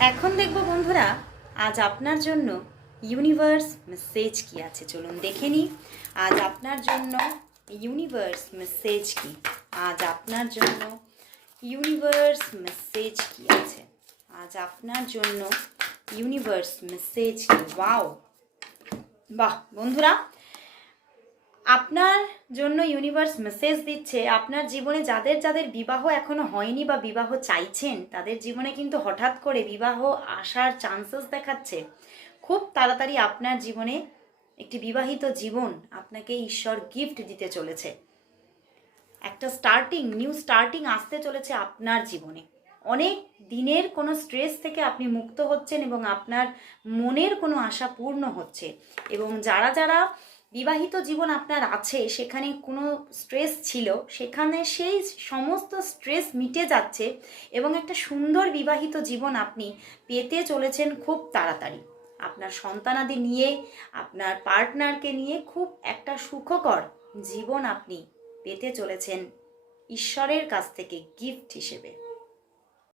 এখন দেখব বন্ধুরা, আজ আপনার জন্য ইউনিভার্স মেসেজ কি আছে, চলুন দেখে নিই। আজ আপনার জন্য ইউনিভার্স মেসেজ কি, আজ আপনার জন্য ইউনিভার্স মেসেজ কি আছে, আজ আপনার জন্য ইউনিভার্স মেসেজ কি। ওয়াও, বাহ বন্ধুরা, আপনার জন্য ইউনিভার্স মেসেজ দিচ্ছে আপনার জীবনে যাদের যাদের বিবাহ এখনো হয়নি বা বিবাহ চাইছেন, তাদের জীবনে কিন্তু হঠাৎ করে বিবাহ আসার চান্সেস দেখাচ্ছে। খুব তাড়াতাড়ি আপনার জীবনে একটি বিবাহিত জীবন আপনাকে ঈশ্বর গিফট দিতে চলেছে। একটা নিউ স্টার্টিং আসতে চলেছে আপনার জীবনে। অনেক দিনের কোনো স্ট্রেস থেকে আপনি মুক্ত হচ্ছেন এবং আপনার মনের কোনো আশা পূর্ণ হচ্ছে। এবং যারা যারা বিবাহিত জীবন আপনার আছে, সেখানে কোনো স্ট্রেস ছিল, সেখানে সেই সমস্ত স্ট্রেস মিটে যাচ্ছে এবং একটা সুন্দর বিবাহিত জীবন আপনি পেতে চলেছেন খুব তাড়াতাড়ি। আপনার সন্তানাদি নিয়ে, আপনার পার্টনারকে নিয়ে খুব একটা সুখকর জীবন আপনি পেতে চলেছেন ঈশ্বরের কাছ থেকে গিফট হিসেবে।